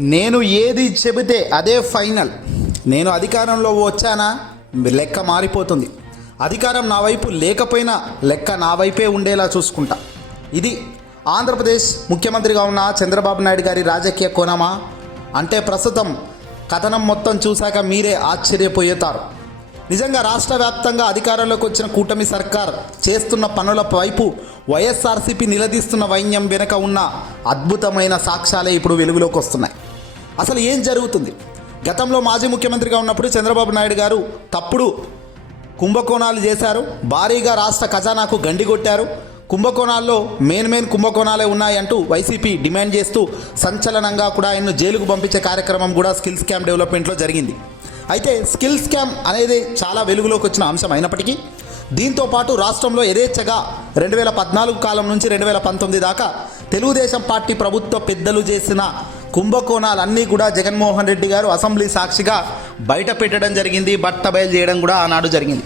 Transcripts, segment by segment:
నేను ఏది చెబితే అదే ఫైనల్. నేను అధికారంలో వచ్చానా? లెక్క మారిపోతుంది. అధికారం నా వైపు లేకపోయినా లెక్క నా వైపే ఉండేలా చూసుకుంటా. ఇది ఆంధ్రప్రదేశ్ ముఖ్యమంత్రిగా ఉన్న చంద్రబాబు నాయుడు గారి రాజకీయ కోణమా? అంటే ప్రస్తుతం కథనం మొత్తం చూశాక మీరే ఆశ్చర్యపోయేతారు. నిజంగా రాష్ట్ర వ్యాప్తంగా అధికారంలోకి వచ్చిన కూటమి సర్కార్ చేస్తున్న పనుల వైపు వైఎస్ఆర్సీపీ నిలదీస్తున్న వైన్యం వెనుక ఉన్న అద్భుతమైన సాక్ష్యాలే ఇప్పుడు వెలుగులోకి వస్తున్నాయి. అసలు ఏం జరుగుతుంది? గతంలో మాజీ ముఖ్యమంత్రిగా ఉన్నప్పుడు చంద్రబాబు నాయుడు గారు తప్పుడు కుంభకోణాలు చేశారు. భారీగా రాష్ట్ర ఖజానాకు గండి కొట్టారు. కుంభకోణాల్లో మెయిన్ మెయిన్ కుంభకోణాలే ఉన్నాయంటూ వైసీపీ డిమాండ్ చేస్తూ సంచలనంగా కూడా ఆయన్ను జైలుకు పంపించే కార్యక్రమం కూడా స్కిల్ స్కామ్ డెవలప్మెంట్లో జరిగింది. అయితే స్కిల్ స్కామ్ అనేది చాలా వెలుగులోకి వచ్చిన అంశం అయినప్పటికీ దీంతో పాటు రాష్ట్రంలో యథేచ్ఛగా రెండు వేల పద్నాలుగు కాలం నుంచి రెండు వేల పంతొమ్మిది దాకా తెలుగుదేశం పార్టీ ప్రభుత్వ పెద్దలు చేసిన కుంభకోణాలన్నీ కూడా జగన్మోహన్ రెడ్డి గారు అసెంబ్లీ సాక్షిగా బయట పెట్టడం జరిగింది బట్ట బయలు చేయడం కూడా ఆనాడు జరిగింది.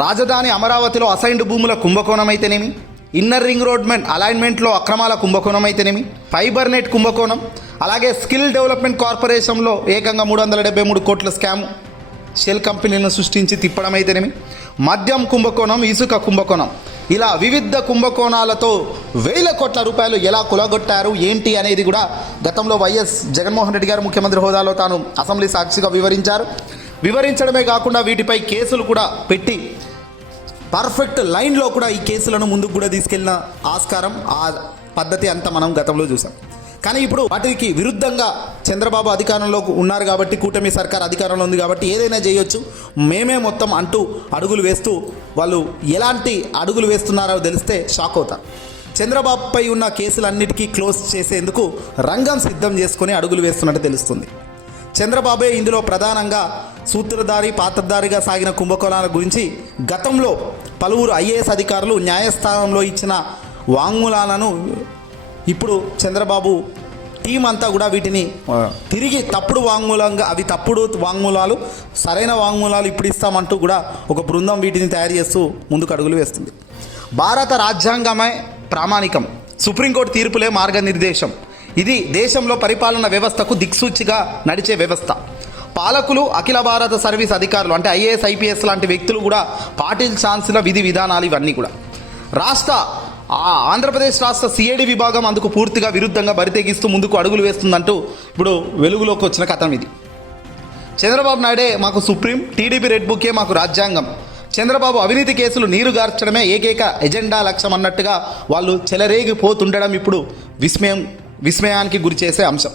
రాజధాని అమరావతిలో అసైన్డ్ భూముల కుంభకోణం అయితేనేమి ఇన్నర్ రింగ్ రోడ్ అలైన్మెంట్లో అక్రమాల కుంభకోణం అయితేనేమి ఫైబర్ నెట్ కుంభకోణం అలాగే స్కిల్ డెవలప్మెంట్ కార్పొరేషన్లో ఏకంగా మూడు వందల డెబ్బై మూడు కోట్ల స్కామ్ షెల్ కంపెనీలను సృష్టించి తిప్పడం అయితేనేమి మద్యం కుంభకోణం ఇసుక కుంభకోణం. ఇలా వివిధ కుంభకోణాలతో వేల కోట్ల రూపాయలు ఎలా కులగొట్టారు ఏంటి అనేది కూడా గతంలో వైఎస్ జగన్మోహన్ రెడ్డి గారు ముఖ్యమంత్రి హోదాలో తాను అసెంబ్లీ సాక్షిగా వివరించారు. వివరించడమే కాకుండా వీటిపై కేసులు కూడా పెట్టి పర్ఫెక్ట్ లైన్లో కూడా ఈ కేసులను ముందుకు కూడా తీసుకెళ్ళిన ఆస్కారం ఆ పద్ధతి అంతా మనం గతంలో చూసాం. కానీ ఇప్పుడు వాటికి విరుద్ధంగా చంద్రబాబు అధికారంలో ఉన్నారు కాబట్టి కూటమి సర్కార్ అధికారంలో ఉంది కాబట్టి ఏదైనా చేయొచ్చు. మేమే మొత్తం అంటూ అడుగులు వేస్తూ వాళ్ళు ఎలాంటి అడుగులు వేస్తున్నారో తెలిస్తే షాక్ అవుతారు చంద్రబాబుపై ఉన్న కేసులన్నిటికీ క్లోజ్ చేసేందుకు రంగం సిద్ధం చేసుకుని అడుగులు వేస్తున్నట్టు తెలుస్తుంది. చంద్రబాబే ఇందులో ప్రధానంగా సూత్రధారి పాత్రధారిగా సాగిన కుంభకోణాల గురించి గతంలో పలువురు ఐఏఎస్ అధికారులు న్యాయస్థానంలో ఇచ్చిన వాంగ్మూలాలను ఇప్పుడు చంద్రబాబు టీం అంతా కూడా వీటిని తిరిగి తప్పుడు వాంగ్మూలంగా అవి తప్పుడు వాంగ్మూలాలు సరైన వాంగ్మూలాలు ఇప్పుడు ఇస్తామంటూ కూడా ఒక బృందం వీటిని తయారు చేస్తూ ముందుకు అడుగులు వేస్తుంది. భారత రాజ్యాంగమే ప్రామాణికం. సుప్రీంకోర్టు తీర్పులే మార్గనిర్దేశం. ఇది దేశంలో పరిపాలన వ్యవస్థకు దిక్సూచిగా నడిచే వ్యవస్థ. పాలకులు అఖిల భారత సర్వీస్ అధికారులు అంటే ఐఏఎస్ ఐపీఎస్ లాంటి వ్యక్తులు కూడా పాటించాల్సిన విధి విధానాలు ఇవన్నీ కూడా. రాష్ట్ర ఆంధ్రప్రదేశ్ రాష్ట్ర సిఐడి విభాగం అందుకు పూర్తిగా విరుద్ధంగా బరితెగిస్తూ ముందుకు అడుగులు వేస్తుందంటూ ఇప్పుడు వెలుగులోకి వచ్చిన కథం ఇది. చంద్రబాబు నాయుడే మాకు సుప్రీం టీడీపీ రెడ్ బుక్కే మాకు రాజ్యాంగం. చంద్రబాబు అవినీతి కేసులు నీరుగార్చడమే ఏకైక ఎజెండా లక్ష్యం అన్నట్టుగా వాళ్ళు చెలరేగిపోతుండడం ఇప్పుడు విస్మయం విస్మయానికి గురి చేసే అంశం.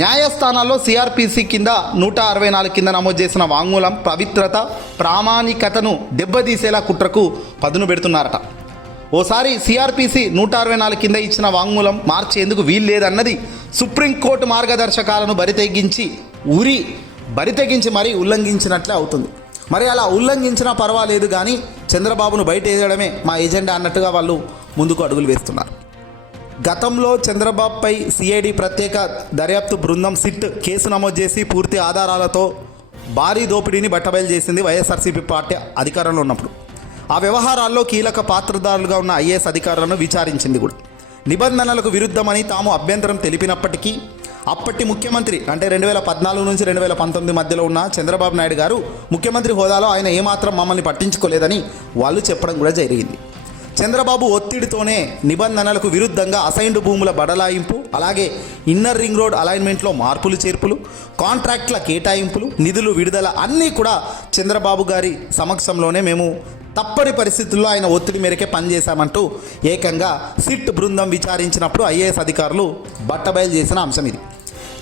న్యాయస్థానాల్లో సిఆర్పిసి కింద నూట అరవై నాలుగు కింద నమోదు చేసిన వాంగ్మూలం పవిత్రత ప్రామాణికతను దెబ్బతీసేలా కుట్రకు పదును పెడుతున్నారట. ఓసారి సిఆర్పిసి నూట అరవై నాలుగు కింద ఇచ్చిన వాంగ్మూలం మార్చేందుకు వీల్లేదన్నది సుప్రీంకోర్టు మార్గదర్శకాలను బరితెగించి ఉరి బరితెగించి మరీ ఉల్లంఘించినట్లే అవుతుంది. మరి అలా ఉల్లంఘించినా పర్వాలేదు కానీ చంద్రబాబును బయట వేయడమే మా ఎజెండా అన్నట్టుగా వాళ్ళు ముందుకు అడుగులు వేస్తున్నారు. గతంలో చంద్రబాబుపై సిఐడి ప్రత్యేక దర్యాప్తు బృందం సిట్ కేసు నమోదు చేసి పూర్తి ఆధారాలతో భారీ దోపిడీని బట్టబయలు చేసింది వైఎస్ఆర్సీపీ పార్టీ అధికారంలో ఉన్నప్పుడు. ఆ వ్యవహారాల్లో కీలక పాత్రదారులుగా ఉన్న ఐఏఎస్ అధికారులను విచారించింది కూడా. నిబంధనలకు విరుద్ధమని తాము అభ్యంతరం తెలిపినప్పటికీ అప్పటి ముఖ్యమంత్రి అంటే రెండు వేల పద్నాలుగు నుంచి రెండు వేల పంతొమ్మిది మధ్యలో ఉన్న చంద్రబాబు నాయుడు గారు ముఖ్యమంత్రి హోదాలో ఆయన ఏమాత్రం మమ్మల్ని పట్టించుకోలేదని వాళ్ళు చెప్పడం కూడా జరిగింది. చంద్రబాబు ఒత్తిడితోనే నిబంధనలకు విరుద్ధంగా అసైన్డ్ భూముల బడలాయింపు అలాగే ఇన్నర్ రింగ్ రోడ్ అలైన్మెంట్లో మార్పులు చేర్పులు కాంట్రాక్ట్ల కేటాయింపులు నిధులు విడుదల అన్నీ కూడా చంద్రబాబు గారి సమక్షంలోనే మేము తప్పని పరిస్థితుల్లో ఆయన ఒత్తిడి మేరకే పనిచేశామంటూ ఏకంగా సిట్ బృందం విచారించినప్పుడు ఐఏఎస్ అధికారులు బట్టబయలు చేసిన అంశం ఇది.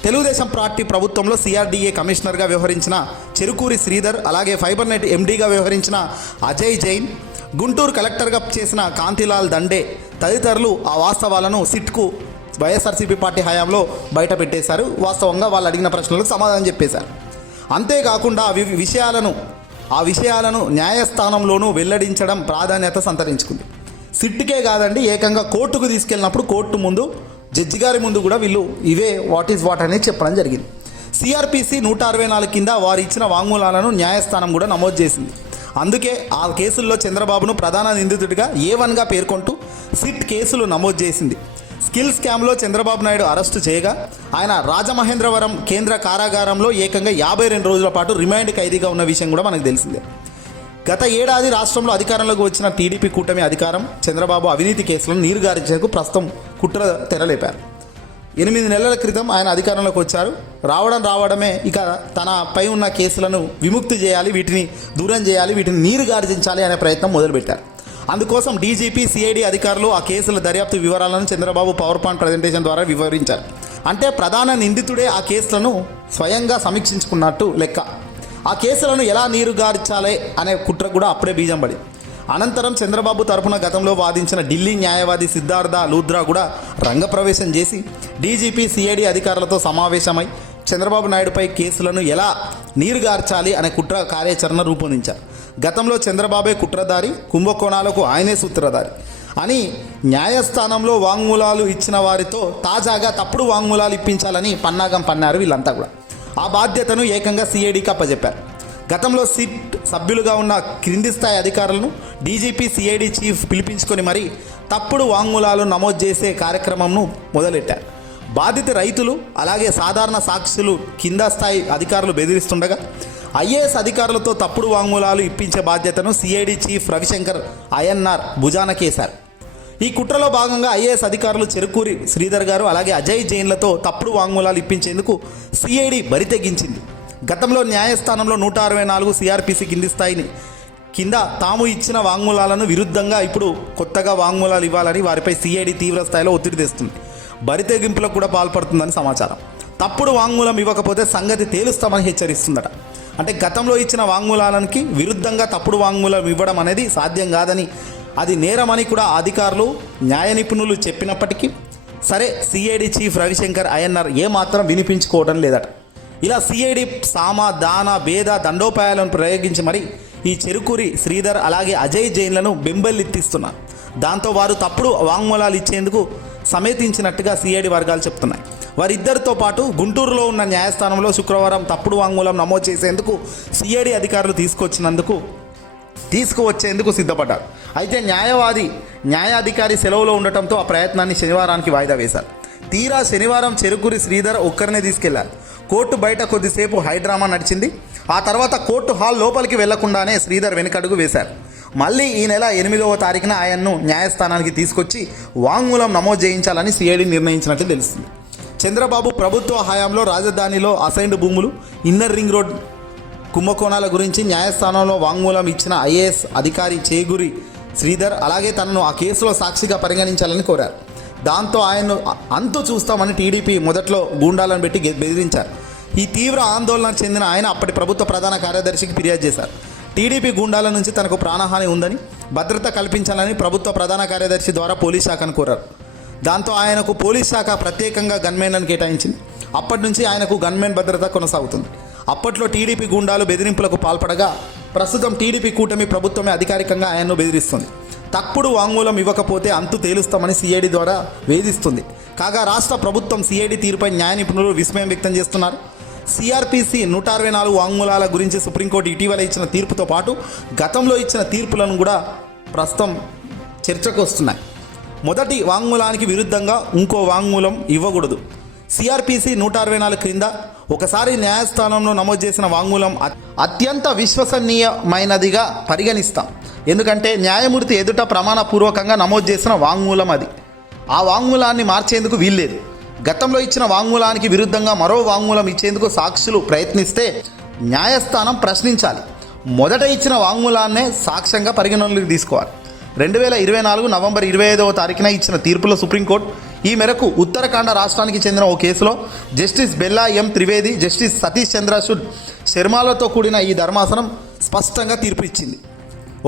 తెలుగుదేశం పార్టీ ప్రభుత్వంలో సిఆర్డీఏ కమిషనర్గా వ్యవహరించిన చెరుకూరి శ్రీధర్ అలాగే ఫైబర్ నెట్ ఎండీగా వ్యవహరించిన అజయ్ జైన్ గుంటూరు కలెక్టర్గా చేసిన కాంతిలాల్ దండే తదితరులు ఆ వాస్తవాలను సిట్కు వైఎస్ఆర్సీపీ పార్టీ హయాంలో బయట పెట్టేశారు. వాస్తవంగా వాళ్ళు అడిగిన ప్రశ్నలకు సమాధానం చెప్పేశారు. అంతేకాకుండా వి- విషయాలను ఆ విషయాలను న్యాయస్థానంలోనూ వెల్లడించడం ప్రాధాన్యత సంతరించుకుంది. సిట్కే కాదండి ఏకంగా కోర్టుకు తీసుకెళ్ళినప్పుడు కోర్టు ముందు జడ్జి గారి ముందు కూడా వీళ్ళు ఇవే వాట్ ఈజ్ వాట్ అనేది చెప్పడం జరిగింది. సిఆర్పిసి నూట అరవై నాలుగు కింద వారు ఇచ్చిన వాంగ్మూలాలను న్యాయస్థానం కూడా నమోదు చేసింది. అందుకే ఆ కేసుల్లో చంద్రబాబును ప్రధాన నిందితుడిగా ఏ వన్గా పేర్కొంటూ సిట్ కేసులు నమోదు చేసింది. స్కిల్ స్కామ్లో చంద్రబాబు నాయుడు అరెస్టు చేయగా ఆయన రాజమహేంద్రవరం కేంద్ర కారాగారంలో ఏకంగా యాభై రెండు రోజుల పాటు రిమాండ్ ఖైదీగా ఉన్న విషయం కూడా మనకు తెలిసిందే. గత ఏడాది రాష్ట్రంలో అధికారంలోకి వచ్చిన టీడీపీ కూటమి అధికారం చంద్రబాబు అవినీతి కేసులను నీరుగారించేందుకు ప్రస్తుతం కుట్ర తెరలేపారు. ఎనిమిది నెలల క్రితం ఆయన అధికారంలోకి వచ్చారు. రావడం రావడమే ఇక తనపై ఉన్న కేసులను విముక్తి చేయాలి వీటిని దూరం చేయాలి వీటిని నీరు గార్జించాలి అనే ప్రయత్నం మొదలుపెట్టారు. అందుకోసం డీజీపీ సిఐడి అధికారులు ఆ కేసుల దర్యాప్తు వివరాలను చంద్రబాబు పవర్ పాయింట్ ప్రజెంటేషన్ ద్వారా వివరించారు. అంటే ప్రధాన నిందితుడే ఆ కేసులను స్వయంగా సమీక్షించుకున్నట్టు లెక్క. ఆ కేసులను ఎలా నీరుగార్చాలి అనే కుట్ర కూడా అప్పుడే బీజం పడింది. అనంతరం చంద్రబాబు తరపున గతంలో వాదించిన ఢిల్లీ న్యాయవాది సిద్ధార్థ లూద్రా కూడా రంగప్రవేశం చేసి డీజీపీ సిఐడి అధికారులతో సమావేశమై చంద్రబాబు నాయుడుపై కేసులను ఎలా నీరుగార్చాలి అనే కుట్ర కార్యాచరణ రూపొందించారు. గతంలో చంద్రబాబే కుట్రదారి కుంభకోణాలకు ఆయనే సూత్రధారి. అని న్యాయస్థానంలో వాంగ్మూలాలు ఇచ్చిన వారితో తాజాగా తప్పుడు వాంగ్మూలాలు ఇప్పించాలని పన్నాగం పన్నారు వీళ్ళంతా కూడా. ఆ బాధ్యతను ఏకంగా సిఐడికి అప్పజెప్పారు. గతంలో సిట్ సభ్యులుగా ఉన్న క్రింది స్థాయి అధికారులను డీజీపీ సిఐడి చీఫ్ పిలిపించుకొని మరీ తప్పుడు వాంగ్మూలాలు నమోదు చేసే కార్యక్రమంను మొదలెట్టారు. బాధిత రైతులు అలాగే సాధారణ సాక్షులు కింద స్థాయి అధికారులు బెదిరిస్తుండగా ఐఏఎస్ అధికారులతో తప్పుడు వాంగ్మూలాలు ఇప్పించే బాధ్యతను సిఐడి చీఫ్ రవిశంకర్ ఐఎన్ఆర్ భుజానకేశారు ఈ కుట్రలో భాగంగా ఐఏఎస్ అధికారులు చెరుకూరి శ్రీధర్ గారు అలాగే అజయ్ జైన్లతో తప్పుడు వాంగ్మూలాలు ఇప్పించేందుకు సిఐడి బరితెగించింది గతంలో న్యాయస్థానంలో నూట అరవై నాలుగు సిఆర్పిసి కింది స్థాయిని కింద తాము ఇచ్చిన వాంగ్మూలాలను విరుద్ధంగా ఇప్పుడు కొత్తగా వాంగ్మూలాలు ఇవ్వాలని వారిపై సిఐడి తీవ్ర స్థాయిలో ఒత్తిడి తెస్తుంది. బరితెగింపులకు కూడా పాల్పడుతుందని సమాచారం. తప్పుడు వాంగ్మూలం ఇవ్వకపోతే సంగతి తేలుస్తామని హెచ్చరిస్తుందట. అంటే గతంలో ఇచ్చిన వాంగ్మూలాలకి విరుద్ధంగా తప్పుడు వాంగ్మూలం ఇవ్వడం అనేది సాధ్యం కాదని అది నేరమని కూడా అధికారులు న్యాయ నిపుణులు చెప్పినప్పటికీ సరే సిఐడి చీఫ్ రవిశంకర్ ఐఎన్ఆర్ ఏమాత్రం వినిపించుకోవడం లేదట. ఇలా సిఐడి సామ దాన భేద దండోపాయాలను ప్రయోగించి మరి ఈ చెరుకూరి శ్రీధర్ అలాగే అజయ్ జైన్లను బెంబెల్లెత్తిస్తున్నారు దాంతో వారు తప్పుడు వాంగ్మూలాలు ఇచ్చేందుకు సమేతించినట్టుగా సిఐడి వర్గాలు చెప్తున్నాయి. వారిద్దరితో పాటు గుంటూరులో ఉన్న న్యాయస్థానంలో శుక్రవారం తప్పుడు వాంగ్మూలం నమోదు చేసేందుకు సిఐడి అధికారులు తీసుకొచ్చినందుకు తీసుకువచ్చేందుకు సిద్ధపడ్డారు. అయితే న్యాయవాది న్యాయాధికారి సెలవులో ఉండటంతో ఆ ప్రయత్నాన్ని శనివారానికి వాయిదా వేశారు. తీరా శనివారం చెరుకురి శ్రీధర్ ఒక్కరినే తీసుకెళ్ళారు. కోర్టు బయట కొద్దిసేపు హైడ్రామా నడిచింది. ఆ తర్వాత కోర్టు హాల్ లోపలికి వెళ్ళకుండానే శ్రీధర్ వెనుకడుగు వేశారు. మళ్ళీ ఈ నెల ఎనిమిదవ తారీఖున ఆయన్ను న్యాయస్థానానికి తీసుకొచ్చి వాంగ్మూలం నమోదు చేయించాలని సిఐడి నిర్ణయించినట్లు తెలుస్తుంది. చంద్రబాబు ప్రభుత్వ హయాంలో రాజధానిలో అసైన్డ్ భూములు ఇన్నర్ రింగ్ రోడ్ కుంభకోణాల గురించి న్యాయస్థానంలో వాంగ్మూలం ఇచ్చిన ఐఏఎస్ అధికారి చేగురి శ్రీధర్ అలాగే తనను ఆ కేసులో సాక్షిగా పరిగణించాలని కోరారు. దాంతో ఆయన్ను అంతు చూస్తామని టీడీపీ మొదట్లో గూండాలను పెట్టి బెదిరించారు. ఈ తీవ్ర ఆందోళన చెందిన ఆయన అప్పటి ప్రభుత్వ ప్రధాన కార్యదర్శికి ఫిర్యాదు చేశారు. టీడీపీ గూండాల నుంచి తనకు ప్రాణహాని ఉందని భద్రత కల్పించాలని ప్రభుత్వ ప్రధాన కార్యదర్శి ద్వారా పోలీస్ శాఖను కోరారు. దాంతో ఆయనకు పోలీస్ శాఖ ప్రత్యేకంగా గన్మెన్లను కేటాయించింది. అప్పటి నుంచి ఆయనకు గన్మెన్ భద్రత కొనసాగుతుంది. అప్పట్లో టీడీపీ గుండాలు బెదిరింపులకు పాల్పడగా ప్రస్తుతం టీడీపీ కూటమి ప్రభుత్వమే అధికారికంగా ఆయన్ను బెదిరిస్తుంది. తప్పుడు వాంగ్మూలం ఇవ్వకపోతే అంతు తేలుస్తామని సిఐడి ద్వారా వేధిస్తుంది. కాగా రాష్ట్ర ప్రభుత్వం సిఐడి తీరుపై న్యాయ నిపుణులు విస్మయం వ్యక్తం చేస్తున్నారు. సిఆర్పిసి నూట అరవై నాలుగు వాంగ్మూలాల గురించి సుప్రీంకోర్టు ఇటీవల ఇచ్చిన తీర్పుతో పాటు గతంలో ఇచ్చిన తీర్పులను కూడా ప్రస్తుతం చర్చకు వస్తున్నాయి. మొదటి వాంగ్మూలానికి విరుద్ధంగా ఇంకో వాంగ్మూలం ఇవ్వకూడదు. సిఆర్పిసి నూట అరవై నాలుగు క్రింద ఒకసారి న్యాయస్థానంలో నమోదు చేసిన వాంగ్మూలం అత్యంత విశ్వసనీయమైనదిగా పరిగణిస్తాం. ఎందుకంటే న్యాయమూర్తి ఎదుట ప్రమాణపూర్వకంగా నమోదు చేసిన వాంగ్మూలం అది. ఆ వాంగ్మూలాన్ని మార్చేందుకు వీల్లేదు. గతంలో ఇచ్చిన వాంగ్మూలానికి విరుద్ధంగా మరో వాంగ్మూలం ఇచ్చేందుకు సాక్షులు ప్రయత్నిస్తే న్యాయస్థానం ప్రశ్నించాలి. మొదట ఇచ్చిన వాంగ్మూలాన్నే సాక్ష్యంగా పరిగణనలోకి తీసుకోవాలి. రెండు వేల ఇరవై నాలుగు నవంబర్ ఇరవై ఐదవ తారీఖున ఇచ్చిన తీర్పులో సుప్రీంకోర్టు ఈ మేరకు ఉత్తరాఖండ రాష్ట్రానికి చెందిన ఓ కేసులో justice Bela M Trivedi justice Satish Chandrachud శర్మాలతో కూడిన ఈ ధర్మాసనం స్పష్టంగా తీర్పు ఇచ్చింది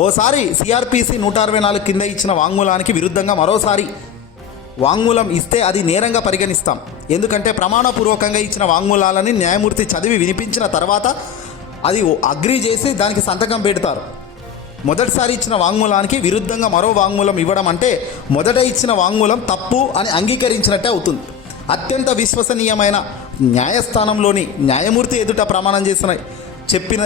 ఓసారి సిఆర్పిసి నూట అరవై నాలుగు కింద ఇచ్చిన వాంగ్మూలానికి విరుద్ధంగా మరోసారి వాంగ్మూలం ఇస్తే అది నేరంగా పరిగణిస్తాం. ఎందుకంటే ప్రమాణపూర్వకంగా ఇచ్చిన వాంగ్మూలాలని న్యాయమూర్తి చదివి వినిపించిన తర్వాత అది అగ్రి చేసి దానికి సంతకం పెడతారు. మొదటిసారి ఇచ్చిన వాంగ్మూలానికి విరుద్ధంగా మరో వాంగ్మూలం ఇవ్వడం అంటే మొదట ఇచ్చిన వాంగ్మూలం తప్పు అని అంగీకరించినట్టే అవుతుంది. అత్యంత విశ్వసనీయమైన న్యాయస్థానంలోని న్యాయమూర్తి ఎదుట ప్రమాణం చేసిన చెప్పిన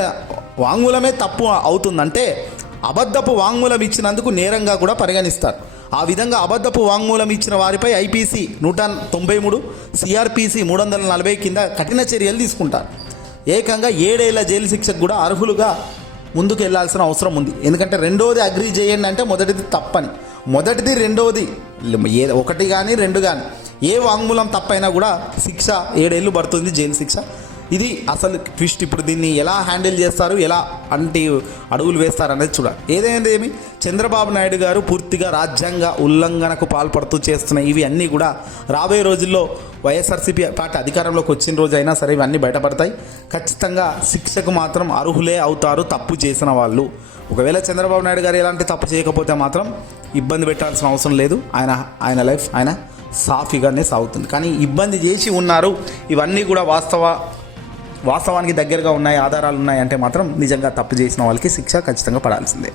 వాంగ్మూలమే తప్పు అవుతుందంటే అబద్ధపు వాంగ్మూలం ఇచ్చినందుకు నేరంగా కూడా పరిగణిస్తారు. ఆ విధంగా అబద్ధపు వాంగ్మూలం ఇచ్చిన వారిపై ఐపీసీ నూట తొంభై మూడు సిఆర్పిసి మూడు వందల నలభై కింద కఠిన చర్యలు తీసుకుంటారు. ఏకంగా ఏడేళ్ళ జైలు శిక్షకు కూడా అర్హులుగా ముందుకు వెళ్ళాల్సిన అవసరం ఉంది. ఎందుకంటే రెండవది అగ్రి చేయండి అంటే మొదటిది తప్పని. మొదటిది రెండవది ఏ ఒకటి కానీ రెండు కానీ ఏ వాంగ్మూలం తప్పైనా కూడా శిక్ష ఏడేళ్ళు పడుతుంది జైలు శిక్ష. ఇది అసలు ట్విస్ట్. ఇప్పుడు దీన్ని ఎలా హ్యాండిల్ చేస్తారు ఎలా అంటే అడుగులు వేస్తారు అనేది చూడాలి. ఏదైనా ఏమి? చంద్రబాబు నాయుడు గారు పూర్తిగా రాజ్యాంగ ఉల్లంఘనకు పాల్పడుతూ చేస్తున్న ఇవి అన్నీ కూడా రాబోయే రోజుల్లో వైఎస్ఆర్సీపీ పార్టీ అధికారంలోకి వచ్చిన రోజు అయినా సరే ఇవన్నీ బయటపడతాయి. ఖచ్చితంగా శిక్షకు మాత్రం అర్హులే అవుతారు తప్పు చేసిన వాళ్ళు. ఒకవేళ చంద్రబాబు నాయుడు గారు ఎలాంటి తప్పు చేయకపోతే మాత్రం ఇబ్బంది పెట్టాల్సిన అవసరం లేదు. ఆయన ఆయన లైఫ్ ఆయన సాఫీగానే సాగుతుంది. కానీ ఇబ్బంది చేసి ఉన్నారు. ఇవన్నీ కూడా వాస్తవ వాస్తవానికి దగ్గరగా ఉన్నాయి ఆధారాలు ఉన్నాయి అంటే మాత్రం నిజంగా తప్పు చేసిన వాళ్ళకి శిక్ష ఖచ్చితంగా పడాల్సిందే.